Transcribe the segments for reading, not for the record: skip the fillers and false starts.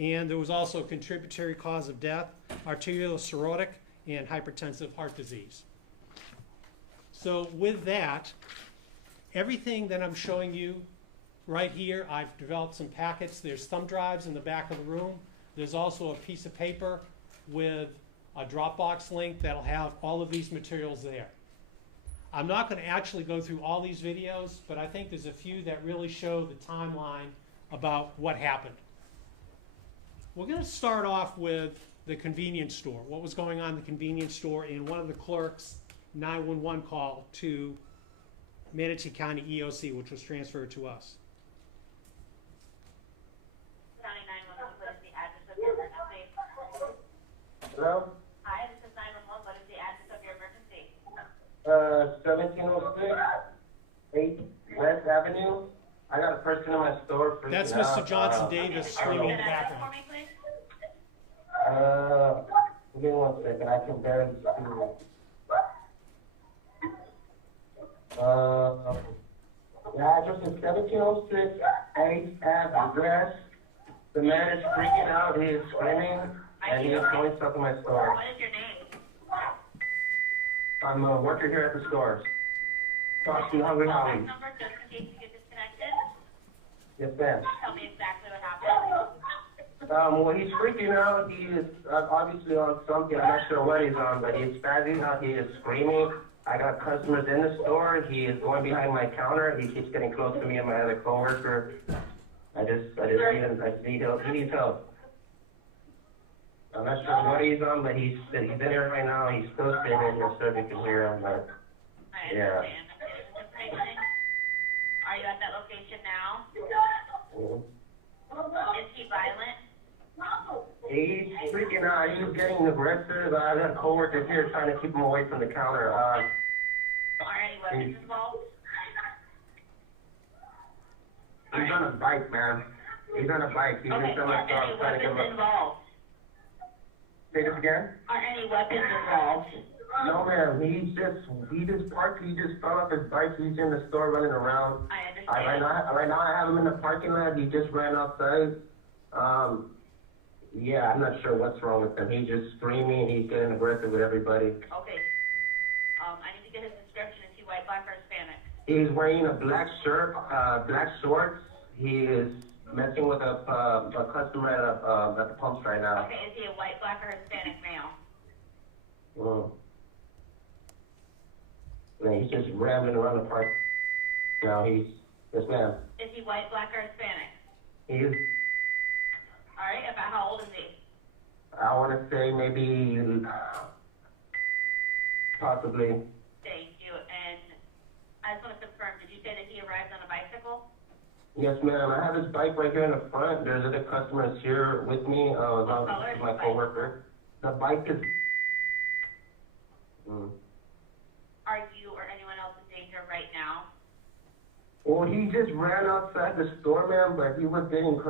And there was also a contributory cause of death, arteriosclerotic and hypertensive heart disease. So with that, everything that I'm showing you right here, I've developed some packets. There's thumb drives in the back of the room. There's also a piece of paper with a Dropbox link that'll have all of these materials there. I'm not going to actually go through all these videos, but I think there's a few that really show the timeline about what happened. We're going to start off with the convenience store, what was going on in the convenience store in one of the clerks' 911 call to Manatee County EOC, which was transferred to us. County 911, what is the address of your emergency? Hello? Hi, this is 911, what is the address of your emergency? 1706 8 West Avenue. I got a person in my store freaking That's out. Mr. Johnson Davis screaming in the Address background. for me, please? Give me 1 second. I can barely see. The address is 1706 8th Ave address. The man is freaking out. He is screaming, and he is throwing stuff in my store. What is your name? I'm a worker here at the store. Talk to you, Hungry Howie. Phone number, just in case you get disconnected. Yes, ma'am. Tell me exactly what happened. Well, he's freaking out. He is obviously on something. I'm not sure what he's on, but he's spazzing out. He is screaming. I got customers in the store. He is going behind my counter. He keeps getting close to me and my other coworker. I just need him. He needs help. I'm not sure what he's on, but he's in here right now. He's still screaming. Your servant can hear him, but I yeah. understand. Are you at that location now? Is he violent? He's freaking out. He's getting aggressive. I got coworkers here trying to keep him away from the counter. Are any weapons involved? He's on a bike, man. He's on a bike. He's Okay, in some of are the any store trying to get weapons him. involved? Say this again? Are any weapons involved? No, ma'am. He just parked. He just fell off his bike. He's in the store running around. I understand. Right now, I have him in the parking lot. He just ran outside. Yeah, I'm not sure what's wrong with him. He's just screaming. He's getting aggressive with everybody. Okay. I need to get his description. Is he white, black, or Hispanic? He's wearing a black shirt, black shorts. He is messing with a customer at the pumps right now. Okay, is he a white, black, or Hispanic male? Man, he's just rambling around the park. Now yes, ma'am. Is he white, black, or Hispanic? He is. All right, about how old is he? I want to say maybe, possibly. Thank you. And I just want to confirm, did you say that he arrived on a bicycle? Yes, ma'am. I have his bike right here in the front. There's other customers here with me. What color is My his bike? coworker. The bike is. Are you or anyone else in danger right now? Well, he just ran outside the store, ma'am, but he was getting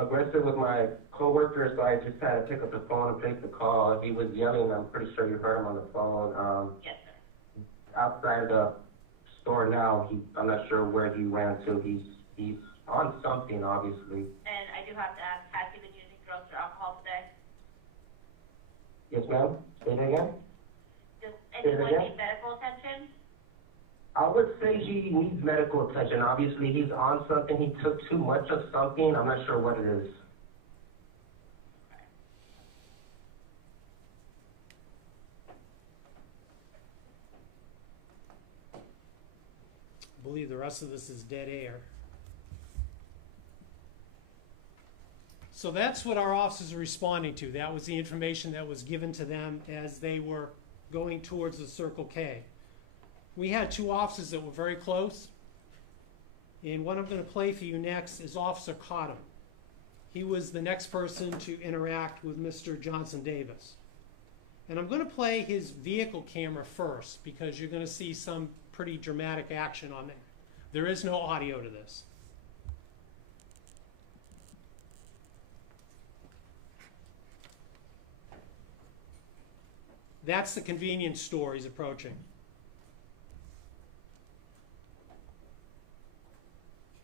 aggressive with my coworker, so I just had to pick up the phone and take the call. If he was yelling, I'm pretty sure you heard him on the phone. Yes, sir. Outside the store now, I'm not sure where he ran to. He's on something, obviously. And I do have to ask, has he been using drugs or alcohol today? Yes, ma'am. Say that again. Does Say that anyone again? need medical attention? I would say he needs medical attention. Obviously, he's on something. He took too much of something. I'm not sure what it is. I believe the rest of this is dead air. So that's what our officers are responding to. That was the information that was given to them as they were going towards the Circle K. We had two officers that were very close, and what I'm going to play for you next is Officer Cottom. He was the next person to interact with Mr. Johnson Davis. And I'm going to play his vehicle camera first because you're going to see some pretty dramatic action on there. There is no audio to this. That's the convenience store he's approaching.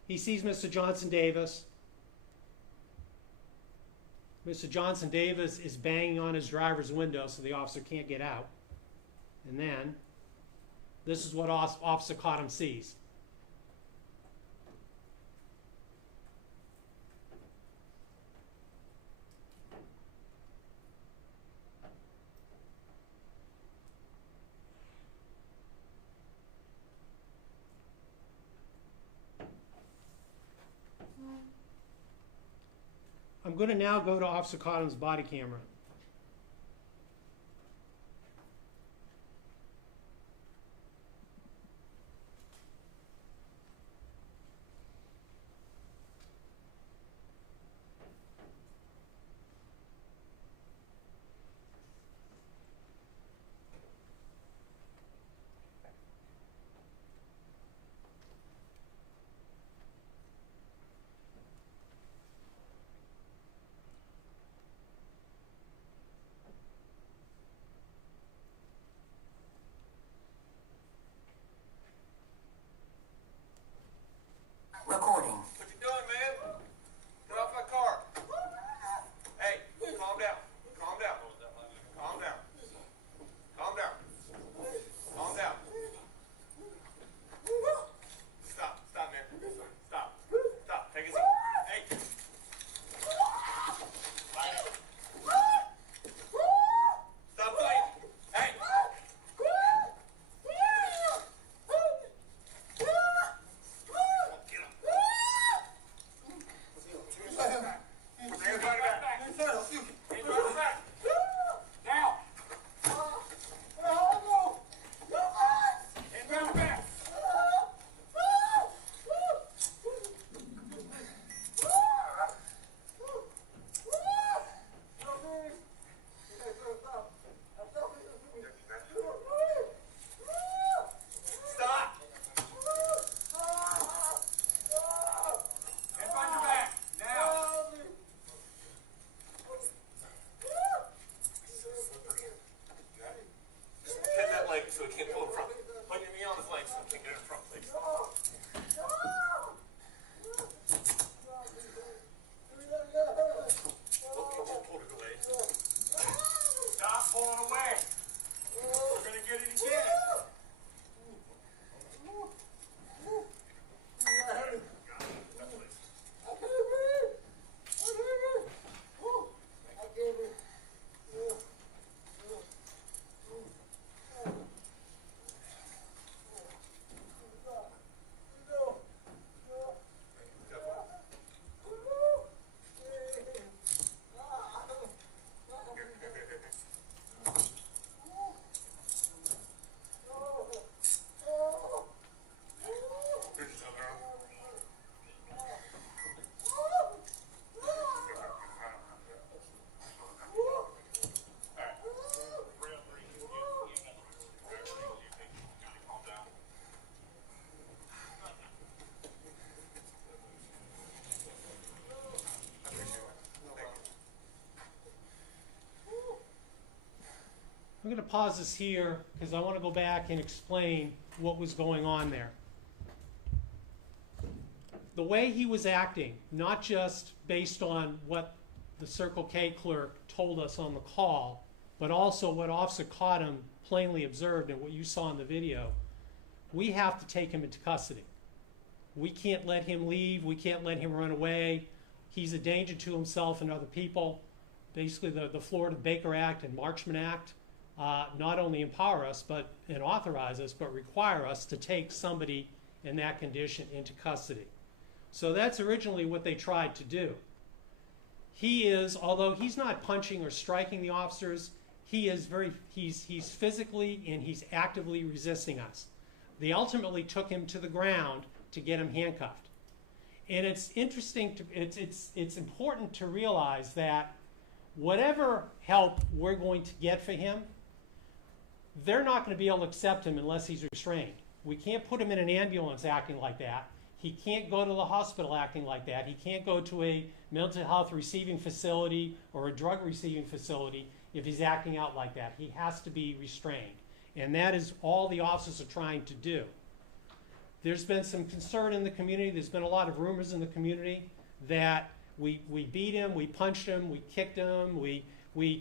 He sees Mr. Johnson Davis. Mr. Johnson Davis is banging on his driver's window so the officer can't get out. And then, this is what Officer Cottom sees. I'm going to now go to Officer Cottom's body camera. Recording. What you doing, man? Get off my car. Hey, calm down. Calm down. Calm down. Calm down. Calm down. Stop. Stop, man. Stop. Stop. Take a seat. Hey. Stop fighting. Hey. Get up. Everybody back. Everybody back. Now. Everybody back. Stop. Everybody back. Now. Get that leg so he can't pull it from. Put your knee on his leg so he can't get it from, please. Pull it away. Stop pulling away. We're gonna get it again. I'm going to pause this here because I want to go back and explain what was going on there. The way he was acting, not just based on what the Circle K clerk told us on the call, but also what Officer Cottom plainly observed and what you saw in the video, we have to take him into custody. We can't let him leave. We can't let him run away. He's a danger to himself and other people. Basically, the Florida Baker Act and Marchman Act not only empower us and authorize us, but require us to take somebody in that condition into custody. So that's originally what they tried to do. He is, although he's not punching or striking the officers, he's physically and he's actively resisting us. They ultimately took him to the ground to get him handcuffed. And it's interesting, it's important to realize that whatever help we're going to get for him, they're not going to be able to accept him unless he's restrained. We can't put him in an ambulance acting like that. He can't go to the hospital acting like that. He can't go to a mental health receiving facility or a drug receiving facility if he's acting out like that. He has to be restrained. And that is all the officers are trying to do. There's been some concern in the community. There's been a lot of rumors in the community that We beat him, we punched him, we kicked him, we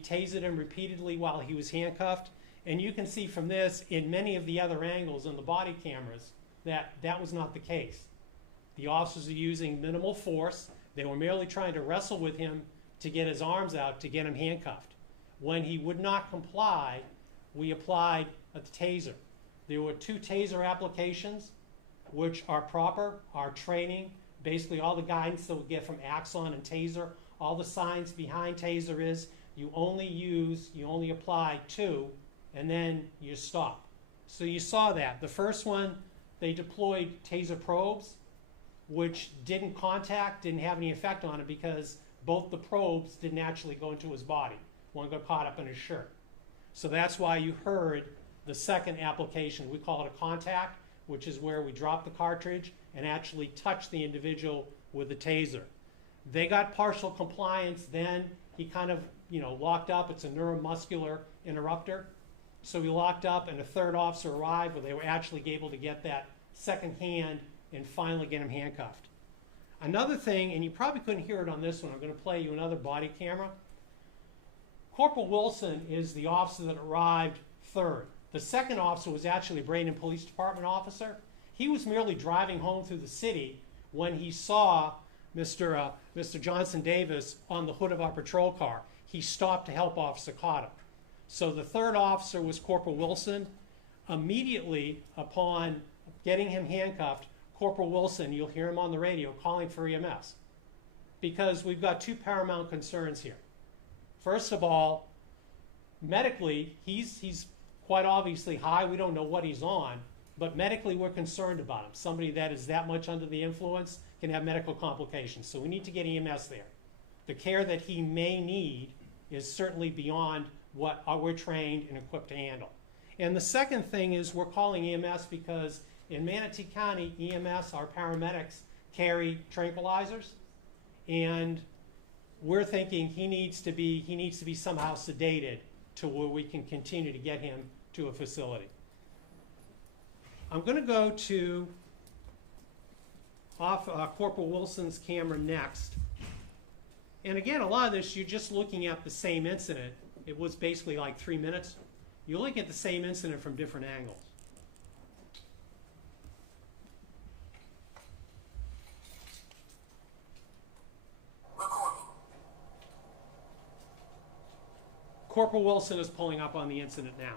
tasered him repeatedly while he was handcuffed. And you can see from this, in many of the other angles on the body cameras, that that was not the case. The officers are using minimal force. They were merely trying to wrestle with him to get his arms out, to get him handcuffed. When he would not comply, we applied a taser. There were 2 taser applications, which are proper, our training, basically all the guidance that we get from Axon and Taser, all the science behind Taser is you only apply 2, and then you stop. So you saw that. The first one, they deployed Taser probes, which didn't have any effect on it because both the probes didn't actually go into his body. One got caught up in his shirt. So that's why you heard the second application. We call it a contact, which is where we drop the cartridge and actually touch the individual with the taser. They got partial compliance, then he kind of, locked up. It's a neuromuscular interrupter. So we locked up, and a third officer arrived where they were actually able to get that second hand and finally get him handcuffed. Another thing, and you probably couldn't hear it on this one, I'm going to play you another body camera. Corporal Wilson is the officer that arrived third. The second officer was actually a Bradenton Police Department officer. He was merely driving home through the city when he saw Mr. Johnson Davis on the hood of our patrol car. He stopped to help Officer Cotta. So the third officer was Corporal Wilson. Immediately upon getting him handcuffed, Corporal Wilson, you'll hear him on the radio calling for EMS, because we've got 2 paramount concerns here. First of all, medically, he's quite obviously high. We don't know what he's on, but medically we're concerned about him. Somebody that is that much under the influence can have medical complications, so we need to get EMS there. The care that he may need is certainly beyond what we're trained and equipped to handle. And the second thing is we're calling EMS because in Manatee County, EMS, our paramedics, carry tranquilizers, and we're thinking he needs to be somehow sedated to where we can continue to get him to a facility. I'm going to go to Corporal Wilson's camera next. And again, a lot of this, you're just looking at the same incident. It was basically like 3 minutes. You're looking at the same incident from different angles. Recording. Corporal Wilson is pulling up on the incident now.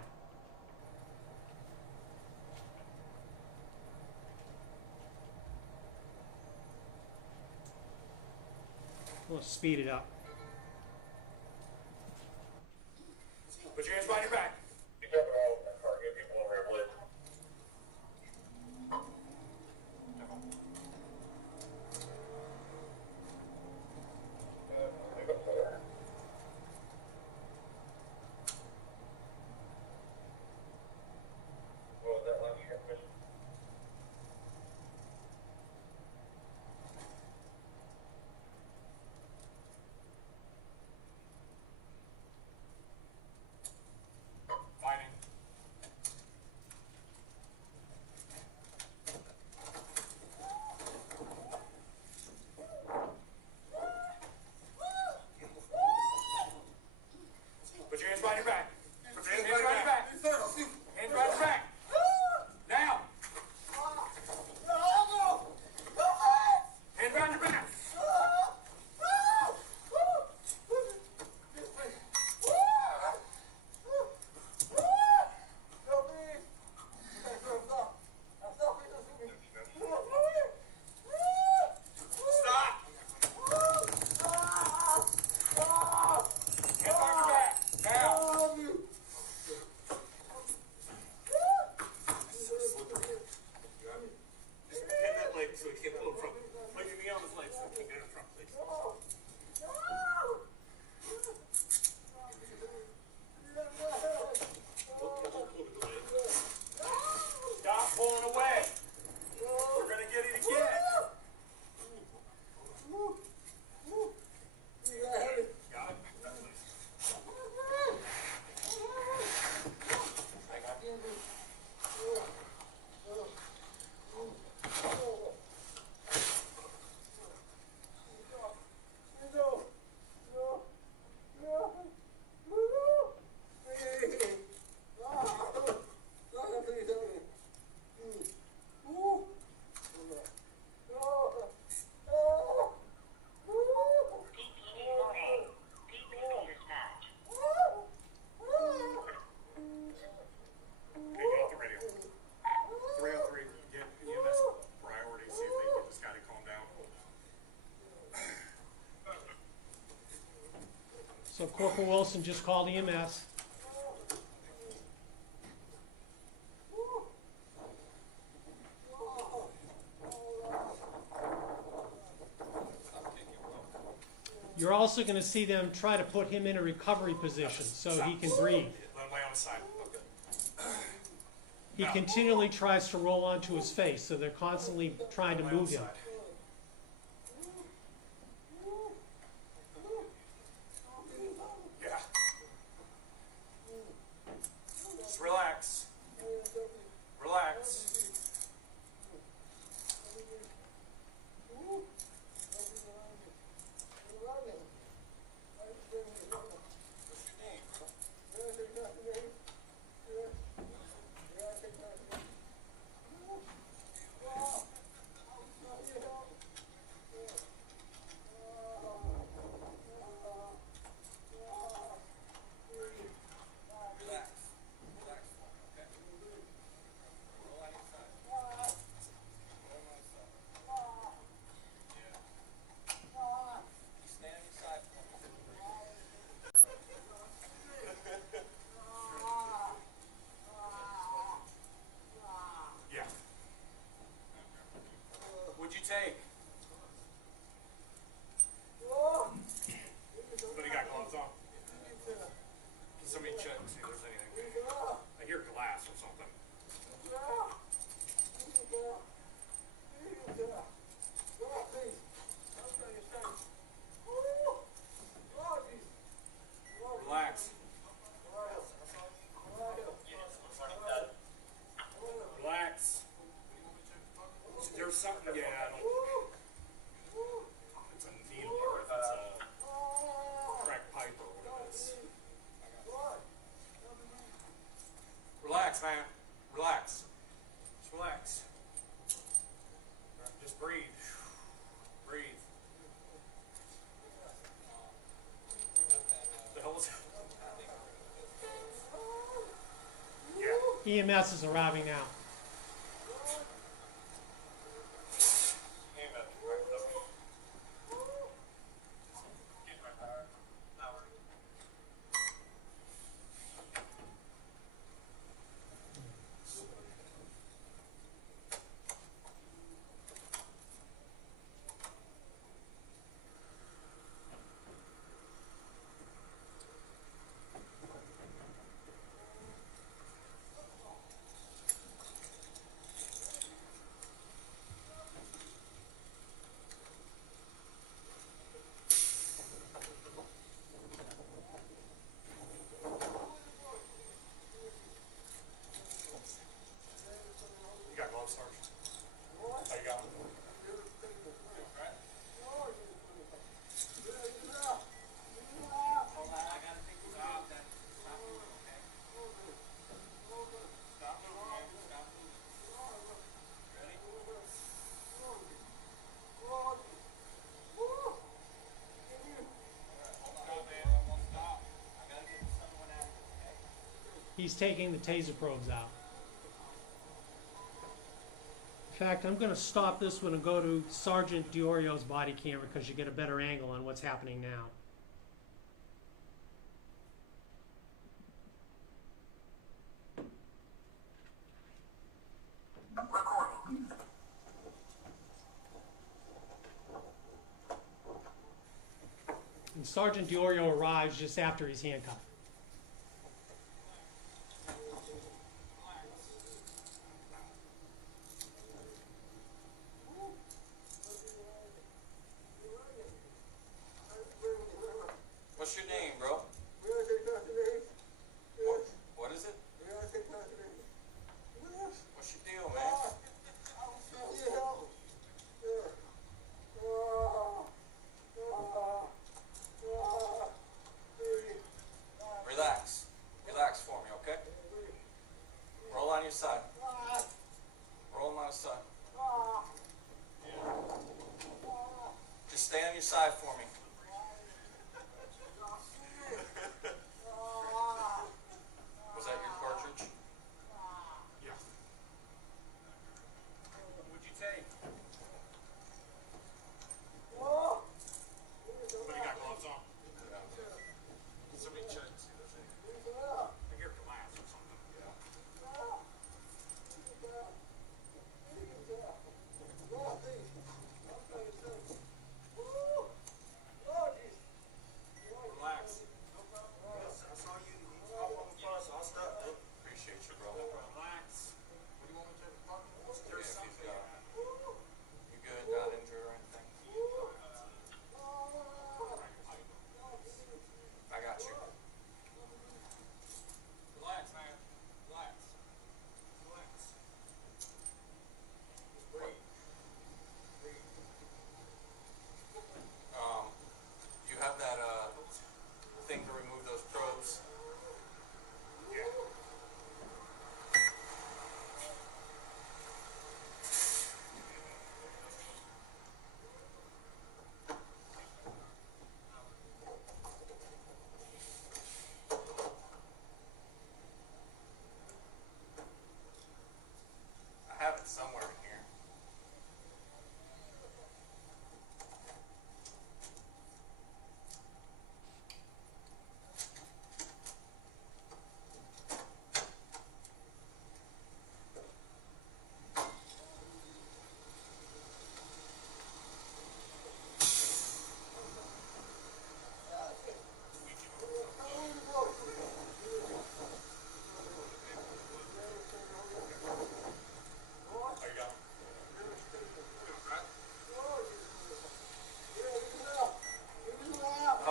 We'll speed it up. Put your hands behind your back. So Corporal Wilson just called EMS. You're also going to see them try to put him in a recovery position so he can breathe. Let him lay on the side. Okay. He continually tries to roll onto his face, so they're constantly trying to Lay on move the him. side. Yeah. Just relax. Relax. Yeah. What'd you take? But he got gloves on. Can somebody check and see if there's anything? I hear glass or something. Relax. Relax. There's something, yeah, I don't. It's a needle or if it's a cracked pipe or what it is. Relax, man. Relax. Just relax. Just breathe. Breathe. The hell is Yeah. EMS is arriving now. You got gloves, Sarge? How you got them? He's taking the taser probes out. In fact, I'm going to stop this one and go to Sergeant Diorio's body camera because you get a better angle on what's happening now. Recording. And Sergeant Diorio arrives just after he's handcuffed. What's your name, bro? What is it? What's your deal, man?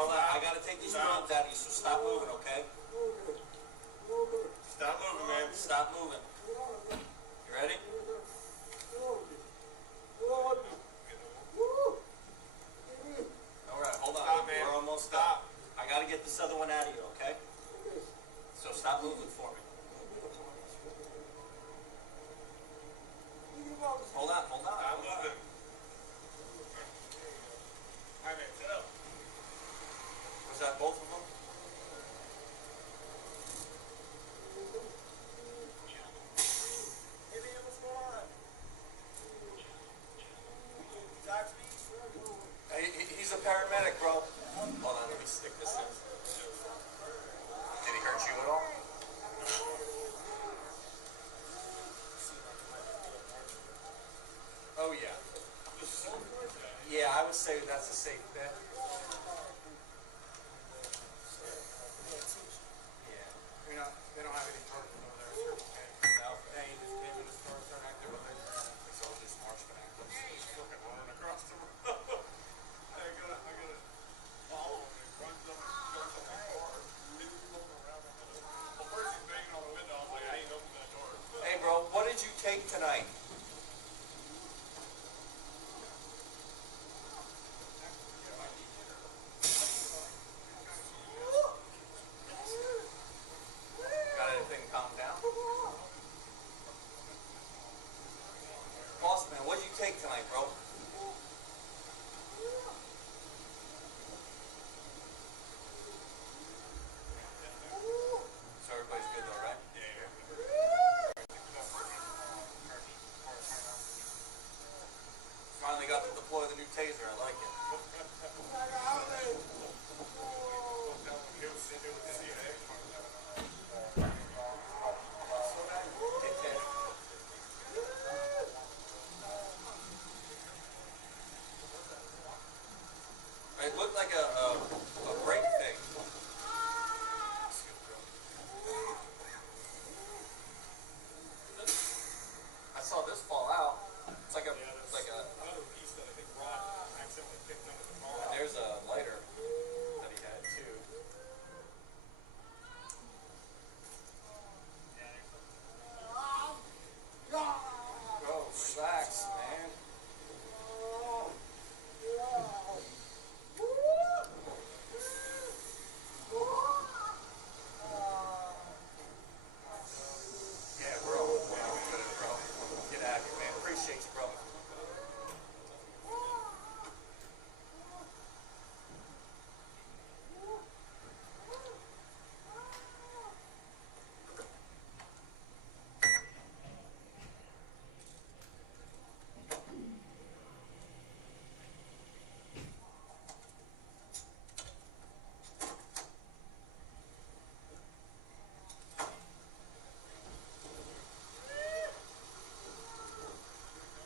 hold on. I gotta take these drugs out of you, so stop moving, okay? Stop moving, man. Stop moving. You ready? Alright, hold on. Stop, man. We're almost Stop. done. I gotta get this other one out of you, okay? So stop moving for me. Hold on, hold on. Stop moving. Hi, man. Sit up. Was that both of them? Hey, man, what's going on? Talk to me. Hey, he's a paramedic, bro. Hold on, let me stick this in. Did he hurt you at all? Oh, yeah. Yeah, I would say that's a safe bet. Yeah. They don't have any charges over there, sir. Okay. No. Hey, he just came in the store, started acting with it. So we'll just march back. Fucking running across the road. I gotta follow him and runs up and jumps on my car. He's looking around. Well, first he's banging on the window. I was like, I ain't opening that door. Hey, bro, what did you take tonight? Got anything calmed down? Boss man, what did you take tonight, bro? So everybody's good though, right? Finally got to deploy the new taser. I like it. Take care. It looked like a brake thing. I saw this fall out. It's like a Another piece that I think Rod accidentally picked up at the bar. and there's a lighter that he had too. Bro, relax, man. Yeah, bro. Yeah, we good, bro. Get out of here, man. Appreciate you, bro.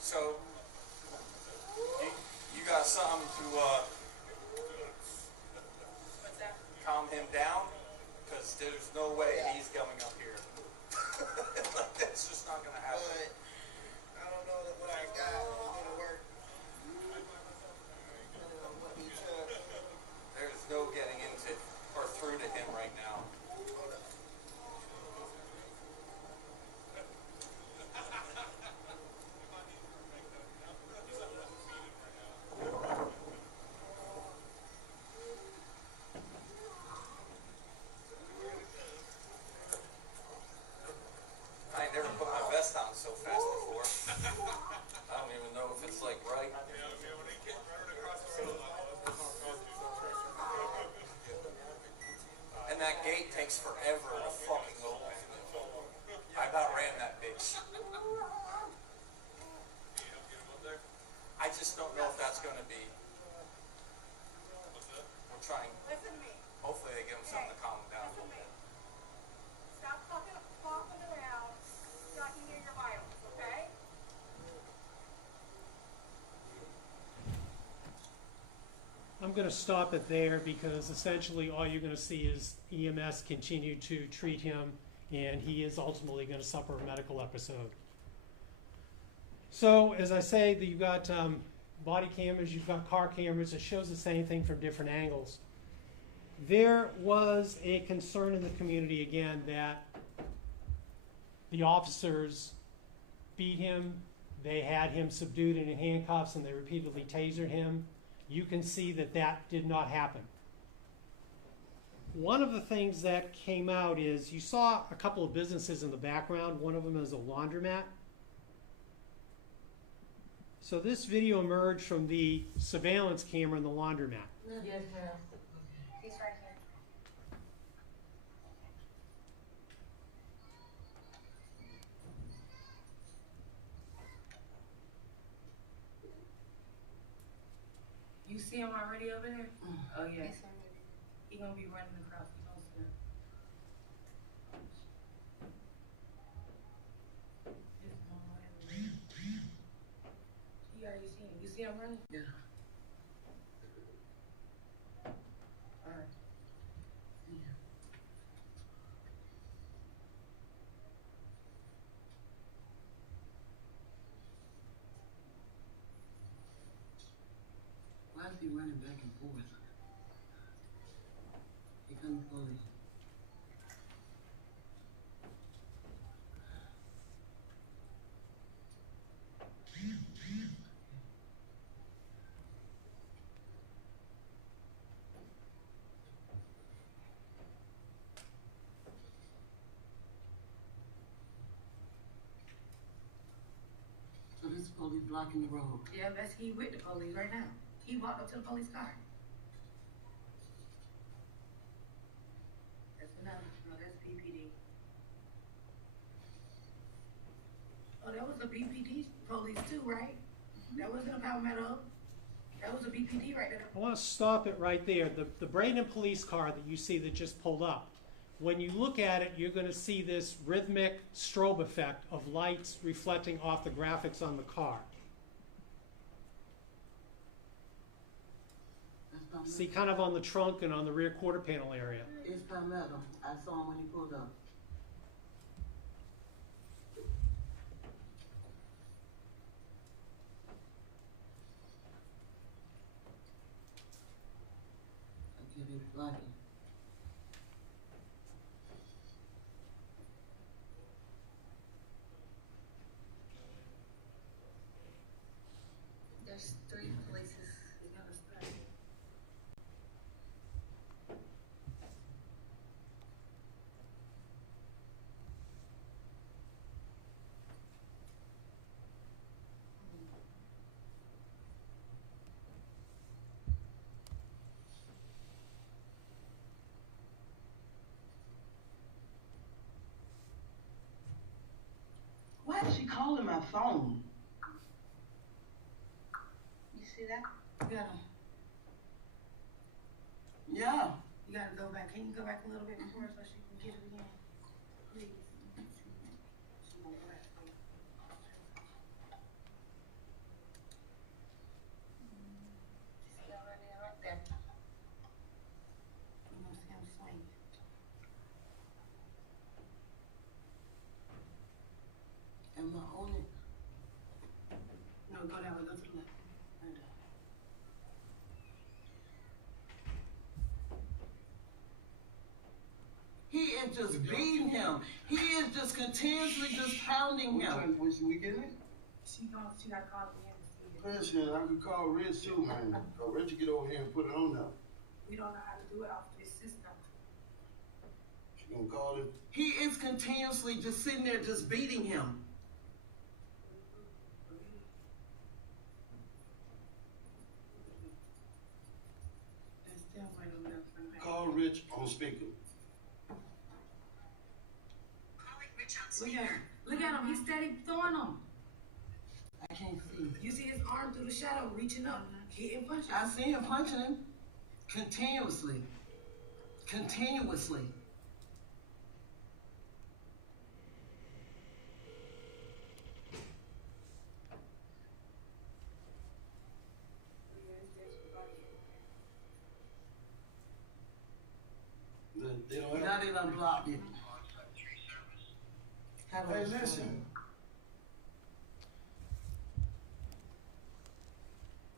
So, you got something to calm him down? Because there's no way he's coming up here. Like, that's just not gonna happen. I don't know that what I got is gonna work. Depending on what he took. There's no getting into or through to him right now. Hold up. I ain't never put my vest on so fast before. I don't even know if it's like right. When he came running across the road, And that gate takes forever to fucking open. I about ran that bitch. I just don't know if that's gonna be. We're trying. Listen to me. Hopefully they give him something to calm him down a Listen little to me. bit. Stop fucking flopping around so I can hear your vitals, okay? I'm going to stop it there because essentially all you're going to see is EMS continue to treat him, and he is ultimately going to suffer a medical episode. So, as I say, that you've got body cameras, you've got car cameras. It shows the same thing from different angles. There was a concern in the community again that the officers beat him, they had him subdued and in handcuffs, and they repeatedly tasered him. You can see that that did not happen. One of the things that came out is you saw a couple of businesses in the background. One of them is a laundromat. So this video emerged from the surveillance camera in the laundromat. Yes, ma'am. He's right here. You see him already over there? Oh, yeah. Yes, ma'am. He gonna be running across the poster. You already seen him. You see him running? Yeah. Alright. Yeah. Why is he running back and forth? He couldn't fully. So this police blocking the road. Yeah, that's he with the police right now. He walked up to the police car. That's another. No, that's BPD. Oh, that was a BPD police too, right? That wasn't a Palmetto. That was a BPD right there. I want to stop it right there. The Braden police car that you see that just pulled up, when you look at it, you're going to see this rhythmic strobe effect of lights reflecting off the graphics on the car. That's Palmetto. See kind of on the trunk and on the rear quarter panel area. It's Palmetto. I saw him when he pulled up. Okay, they blocking. There's 3 places. You gotta start. Why is she calling my phone? You see that? You gotta, Yeah. you gotta go back. Can you go back a little bit before so she can get it again? Please. She won't go back. See already right there. You gonna see him swing. Am I on it? No, go that way. Go to the left. Right there. He is just beating him. He is just continuously just pounding him. When should we get in? She gotta call the end to see it. Listen, I could call Rich too, man. Call Rich to get over here and put it on now. We don't know how to do it off this system. She gonna call it. He is continuously just sitting there just beating him. There's still one on left from her. Call Rich on speaker. Look at him. He's steady throwing them. I can't see. You see his arm through the shadow reaching up, hitting punching. I see him punching him continuously. Continuously. They don't Now have. they done blocked it. How do I Hey, destroy listen. it?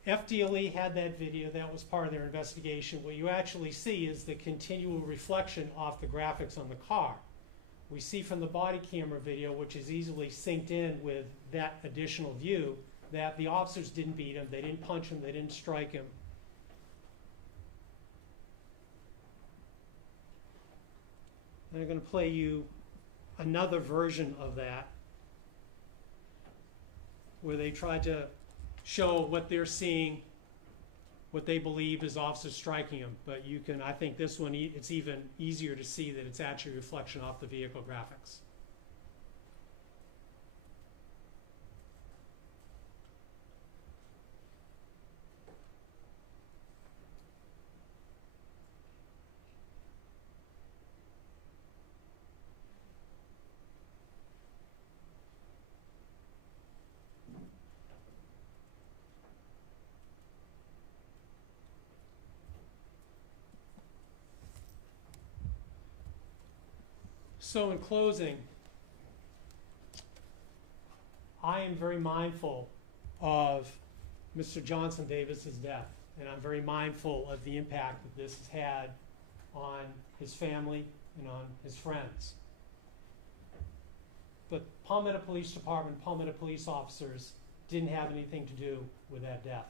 FDLE had that video. That was part of their investigation. What you actually see is the continual reflection off the graphics on the car. We see from the body camera video, which is easily synced in with that additional view, that the officers didn't beat him, they didn't punch him, they didn't strike him. And I'm going to play you another version of that, where they tried to show what they're seeing, what they believe is officers striking him. But you can, I think this one, it's even easier to see that it's actually a reflection off the vehicle graphics. So in closing, I am very mindful of Mr. Johnson Davis's death, and I'm very mindful of the impact that this has had on his family and on his friends. But Palmetto Police Department, Palmetto police officers didn't have anything to do with that death.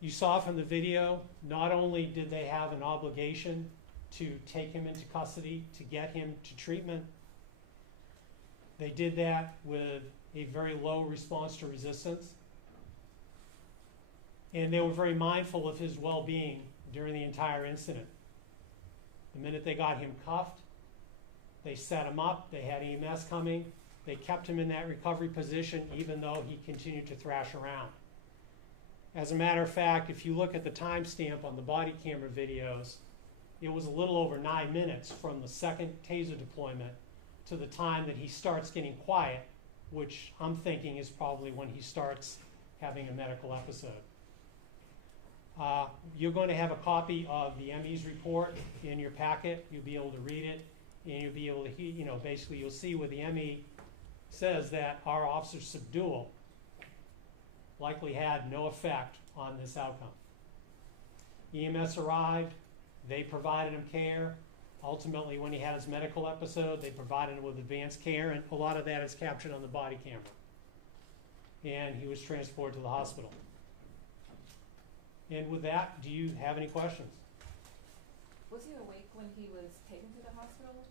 You saw from the video, not only did they have an obligation to take him into custody, to get him to treatment. They did that with a very low response to resistance. And they were very mindful of his well-being during the entire incident. The minute they got him cuffed, they set him up, they had EMS coming, they kept him in that recovery position even though he continued to thrash around. As a matter of fact, if you look at the timestamp on the body camera videos, it was a little over 9 minutes from the second taser deployment to the time that he starts getting quiet, which I'm thinking is probably when he starts having a medical episode. You're going to have a copy of the ME's report in your packet. You'll be able to read it, and you'll be able to hear, basically you'll see where the ME says that our officer's subdual likely had no effect on this outcome. EMS arrived. They provided him care. Ultimately, when he had his medical episode, they provided him with advanced care, and a lot of that is captured on the body camera. And he was transported to the hospital. And with that, do you have any questions? Was he awake when he was taken to the hospital?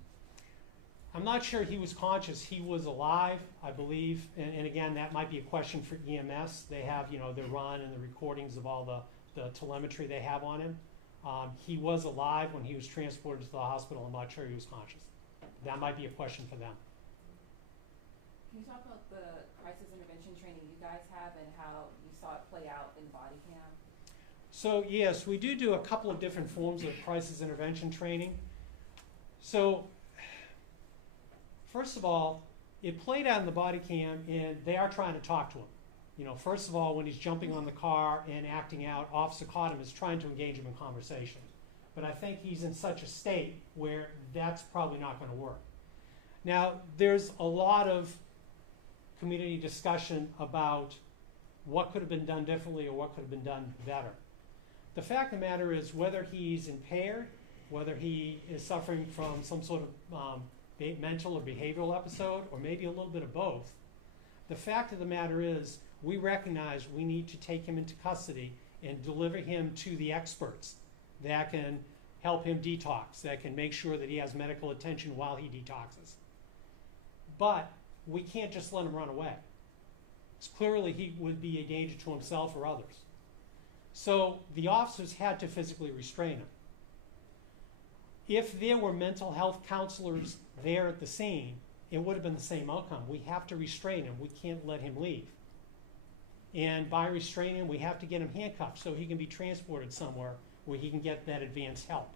I'm not sure he was conscious. He was alive, I believe. And again, that might be a question for EMS. They have, the run and the recordings of all the telemetry they have on him. He was alive when he was transported to the hospital. I'm not sure he was conscious. That might be a question for them. Can you talk about the crisis intervention training you guys have and how you saw it play out in body cam? So yes, we do a couple of different forms of crisis intervention training. So first of all, it played out in the body cam, and they are trying to talk to him. First of all, when he's jumping on the car and acting out, Officer Cottam is trying to engage him in conversation. But I think he's in such a state where that's probably not going to work. Now, there's a lot of community discussion about what could have been done differently or what could have been done better. The fact of the matter is, whether he's impaired, whether he is suffering from some sort of mental or behavioral episode, or maybe a little bit of both, the fact of the matter is, we recognize we need to take him into custody and deliver him to the experts that can help him detox, that can make sure that he has medical attention while he detoxes. But we can't just let him run away. It's clearly he would be a danger to himself or others. So the officers had to physically restrain him. If there were mental health counselors there at the scene, it would have been the same outcome. We have to restrain him. We can't let him leave. And by restraining him, we have to get him handcuffed so he can be transported somewhere where he can get that advanced help.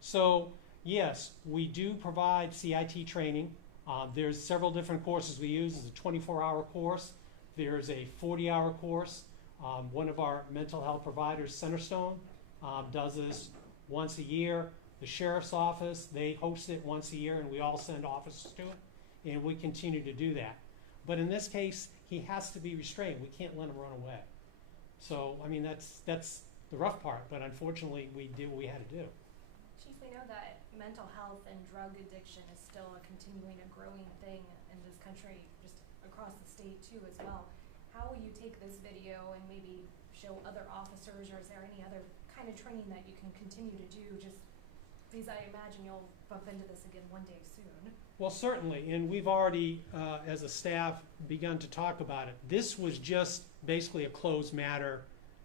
So yes, we do provide CIT training. There's several different courses we use. There's a 24-hour course. There's a 40-hour course. One of our mental health providers, Centerstone, does this once a year. The sheriff's office, they host it once a year, and we all send officers to it, and we continue to do that. But in this case, he has to be restrained. We can't let him run away. So, I mean, that's the rough part, but unfortunately, we did what we had to do. Chief, we know that mental health and drug addiction is still a continuing, a growing thing in this country, just across the state too as well. How will you take this video and maybe show other officers, or is there any other kind of training that you can continue to do, just because I imagine you'll bump into this again one day soon? Well, certainly, and we've already, as a staff, begun to talk about it. This was just basically a closed matter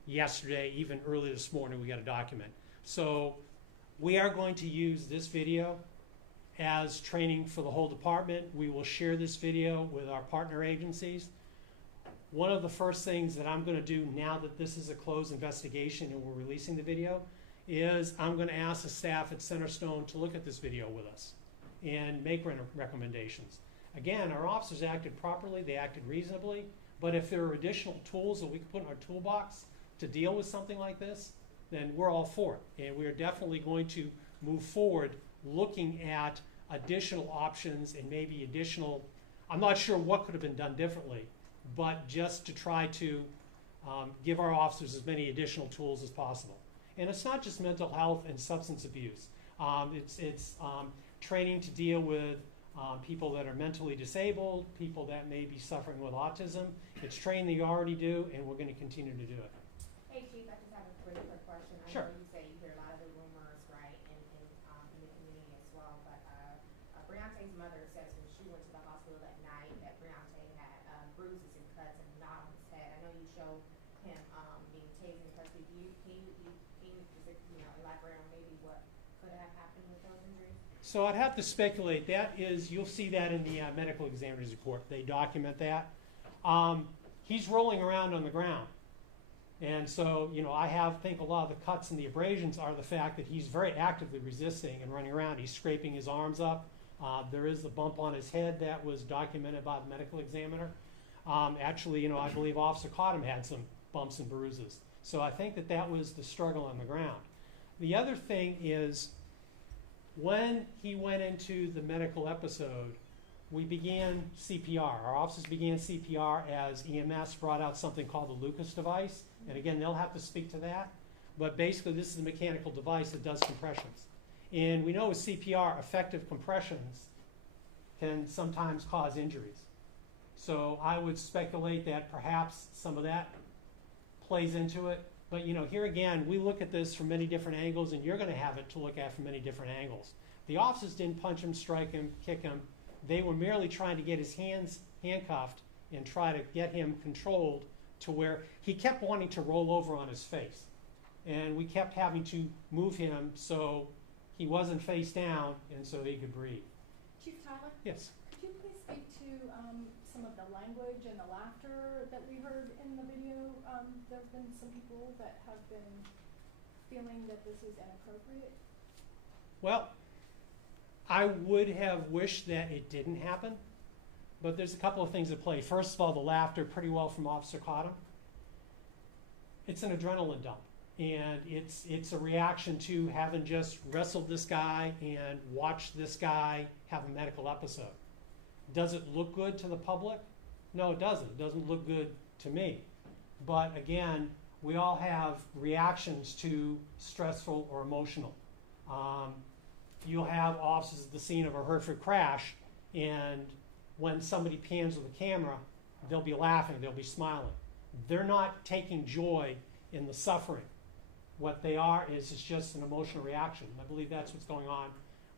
yesterday, even early this morning, we got a document. So we are going to use this video as training for the whole department. We will share this video with our partner agencies. One of the first things that I'm going to do now that this is a closed investigation and we're releasing the video is I'm going to ask the staff at Centerstone to look at this video with us and make recommendations. Again, our officers acted properly, they acted reasonably, but if there are additional tools that we can put in our toolbox to deal with something like this, then we're all for it. And we are definitely going to move forward looking at additional options and maybe additional, I'm not sure what could have been done differently, but just to try to give our officers as many additional tools as possible. And it's not just mental health and substance abuse. It's training to deal with people that are mentally disabled, people that may be suffering with autism. It's training that you already do, and we're going to continue to do it. Hey, Chief, I just have a really quick question. Sure. I know you say you hear a lot of the rumors, right, in the community as well, but Briante's mother says when she went to the hospital that night that Briante had bruises and cuts and a knot on his head. I know you showed him being tased in custody. Can you elaborate on maybe what could have happened with those injuries? So I'd have to speculate. That is, you'll see that in the medical examiner's report. They document that. He's rolling around on the ground. And so, I think a lot of the cuts and the abrasions are the fact that he's very actively resisting and running around. He's scraping his arms up. There is a bump on his head that was documented by the medical examiner. Actually, I believe Officer Cottom had some bumps and bruises. So I think that was the struggle on the ground. The other thing is, when he went into the medical episode, we began CPR. Our officers began CPR as EMS brought out something called the Lucas device. And again, they'll have to speak to that. But basically, this is a mechanical device that does compressions. And we know with CPR, effective compressions can sometimes cause injuries. So I would speculate that perhaps some of that plays into it. But here again, we look at this from many different angles, and you're going to have it to look at from many different angles. The officers didn't punch him, strike him, kick him. They were merely trying to get his hands handcuffed and try to get him controlled to where he kept wanting to roll over on his face. And we kept having to move him so he wasn't face down and so he could breathe. Chief Tyler? Yes. Could you please speak to some of the language and the laughter that we heard in the video? There have been some people that have been feeling that this is inappropriate. Well, I would have wished that it didn't happen, but there's a couple of things at play. First of all, the laughter pretty well from Officer Cottom. It's an adrenaline dump, and it's a reaction to having just wrestled this guy and watched this guy have a medical episode. Does it look good to the public? No, it doesn't. It doesn't look good to me. But again, we all have reactions to stressful or emotional. You'll have officers at the scene of a Hereford crash, and when somebody pans with a camera, they'll be laughing, they'll be smiling. They're not taking joy in the suffering. What they are is it's just an emotional reaction. I believe that's what's going on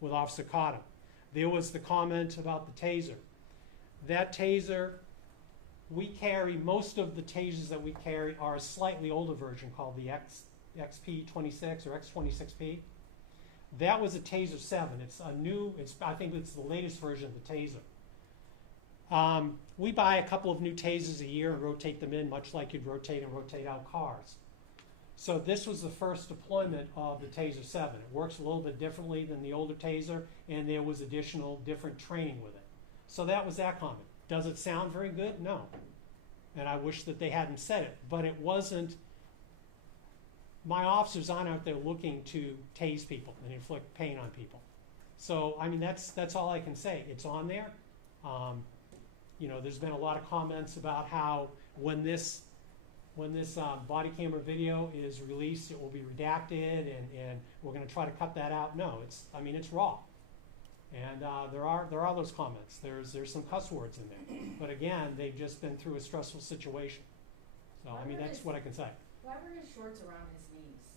with Officer Cottom. There was the comment about the taser. That taser, we carry, most of the tasers that we carry are a slightly older version called the XP26 or X26P. That was a Taser 7. It's a new, I think it's the latest version of the taser. We buy a couple of new tasers a year and rotate them in, much like you'd rotate and rotate out cars. So this was the first deployment of the Taser 7. It works a little bit differently than the older taser, and there was additional different training with it. So that was that comment. Does it sound very good? No. And I wish that they hadn't said it, but it wasn't. My officers aren't out there looking to tase people and inflict pain on people. So, I mean, that's all I can say. It's on there. There's been a lot of comments about how when this when this body camera video is released, it will be redacted, and we're going to try to cut that out. No, it's raw. And there are those comments. There's some cuss words in there. But again, they've just been through a stressful situation. So, that's what I can say. Why were his shorts around his knees?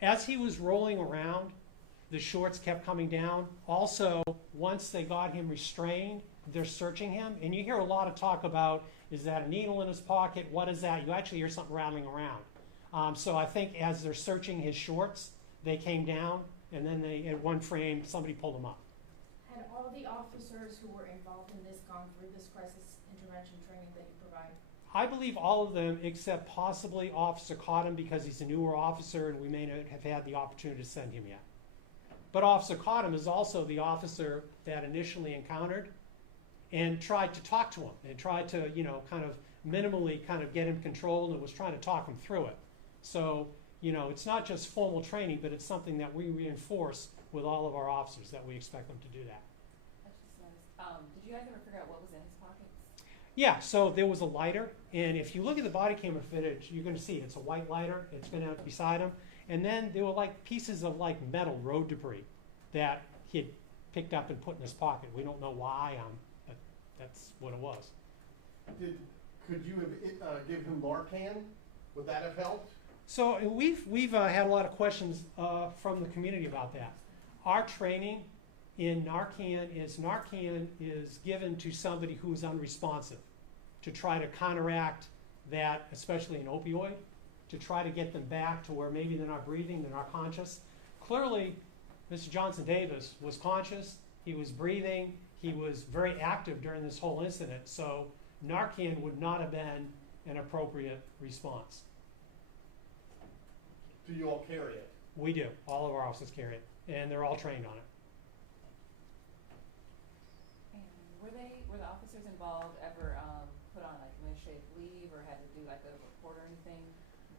As he was rolling around, the shorts kept coming down. Also, once they got him restrained, they're searching him. And you hear a lot of talk about, is that a needle in his pocket? What is that? You actually hear something rattling around. So I think as they're searching his shorts, they came down, and then at one frame, somebody pulled him up. Had all the officers who were involved in this gone through this crisis intervention training that you provide? I believe all of them, except possibly Officer Cotton, because he's a newer officer and we may not have had the opportunity to send him yet. But Officer Cotton is also the officer that initially encountered and tried to talk to him and tried to, kind of minimally kind of get him controlled and was trying to talk him through it. So, it's not just formal training, but it's something that we reinforce with all of our officers, that we expect them to do that. That's just nice. Did you guys ever figure out what was in his pockets? Yeah, so there was a lighter, and if you look at the body camera footage, you're going to see it's a white lighter. It's going to beside him. And then there were like pieces of like metal road debris that he had picked up and put in his pocket. We don't know why, but that's what it was. Could you have give him Narcan? Would that have helped? So we've had a lot of questions from the community about that. Our training in Narcan is given to somebody who is unresponsive to try to counteract that, especially an opioid, to try to get them back to where maybe they're not breathing, they're not conscious. Clearly, Mr. Johnson Davis was conscious, he was breathing, he was very active during this whole incident, so Narcan would not have been an appropriate response. Do you all carry it? We do. All of our officers carry it, and they're all trained on it. And were the officers involved ever put on like administrative leave or had to do like a report or anything?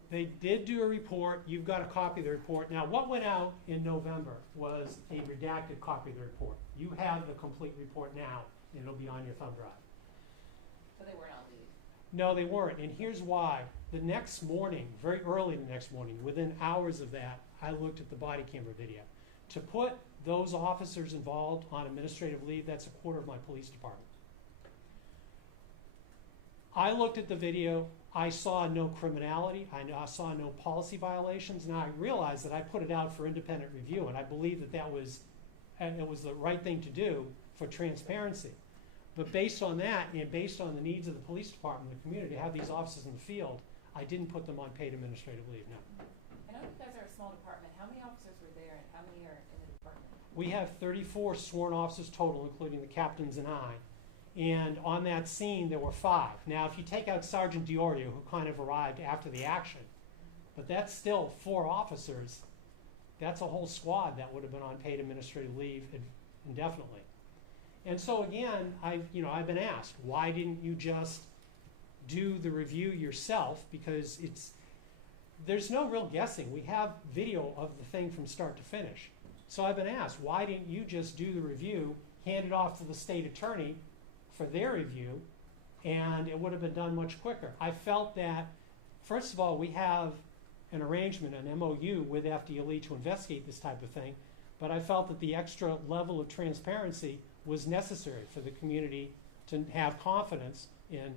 They did do a report. You've got a copy of the report. Now, what went out in November was a redacted copy of the report. You have the complete report now, and it'll be on your thumb drive. So they weren't on leave? No, they weren't, and here's why. The next morning, very early the next morning, within hours of that, I looked at the body camera video. To put those officers involved on administrative leave, that's a quarter of my police department. I looked at the video, I saw no criminality, I saw no policy violations, and I realized that I put it out for independent review, and I believe that it was the right thing to do for transparency. But based on that, and based on the needs of the police department and the community to have these officers in the field, I didn't put them on paid administrative leave, no. I know you guys are a small department. How many officers were there and how many are in the department? We have 34 sworn officers total, including the captains and I. And on that scene, there were 5. Now, if you take out Sergeant Diorio, who kind of arrived after the action, but that's still 4 officers, that's a whole squad that would have been on paid administrative leave indefinitely. And so again, I've been asked, why didn't you just do the review yourself? Because there's no real guessing. We have video of the thing from start to finish. So I've been asked, why didn't you just do the review, hand it off to the state attorney for their review, and it would have been done much quicker. I felt that, first of all, we have an arrangement, an MOU with FDLE to investigate this type of thing, but I felt that the extra level of transparency was necessary for the community to have confidence in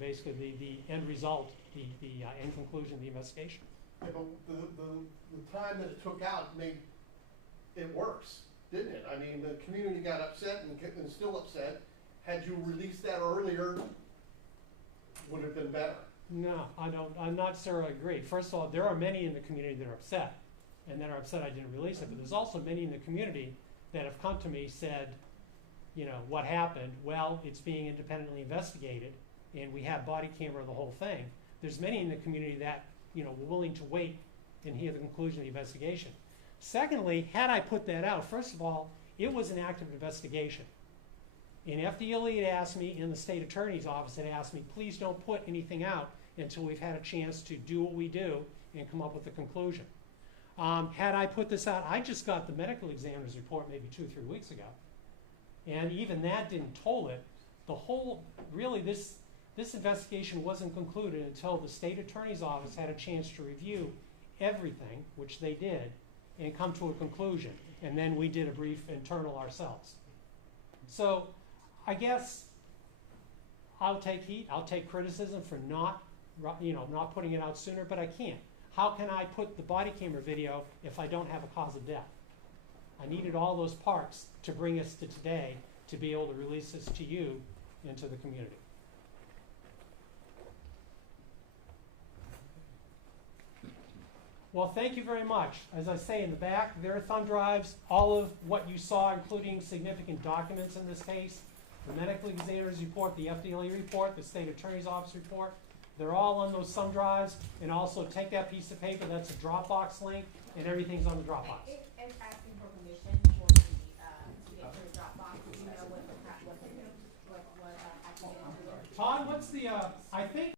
basically the end result, the end conclusion of the investigation. Yeah, but the time that it took out made it worse, didn't it? I mean, the community got upset and still upset. Had you released that earlier, would have been better. No, I'm not sure I agree. First of all, there are many in the community that are upset, and that are upset I didn't release it, but there's also many in the community that have come to me, said, what happened? Well, it's being independently investigated, and we have body camera, the whole thing. There's many in the community that, were willing to wait and hear the conclusion of the investigation. Secondly, had I put that out, first of all, it was an active investigation. And FDLE had asked me, and the state attorney's office had asked me, please don't put anything out until we've had a chance to do what we do and come up with a conclusion. Had I put this out, I just got the medical examiner's report maybe 2 or 3 weeks ago. And even that didn't toll it. The This investigation wasn't concluded until the state attorney's office had a chance to review everything, which they did, and come to a conclusion. And then we did a brief internal ourselves. So I guess I'll take heat, I'll take criticism for not putting it out sooner, but I can't. How can I put the body camera video if I don't have a cause of death? I needed all those parts to bring us to today to be able to release this to you and to the community. Well, thank you very much. As I say, in the back, there are thumb drives, all of what you saw, including significant documents in this case, the medical examiner's report, the FDLE report, the state attorney's office report. They're all on those thumb drives, and also take that piece of paper, that's a Dropbox link, and everything's on the Dropbox. It's asking for permission for the, to get to the Dropbox. Do you know what I can get into it? Todd, what's the, I think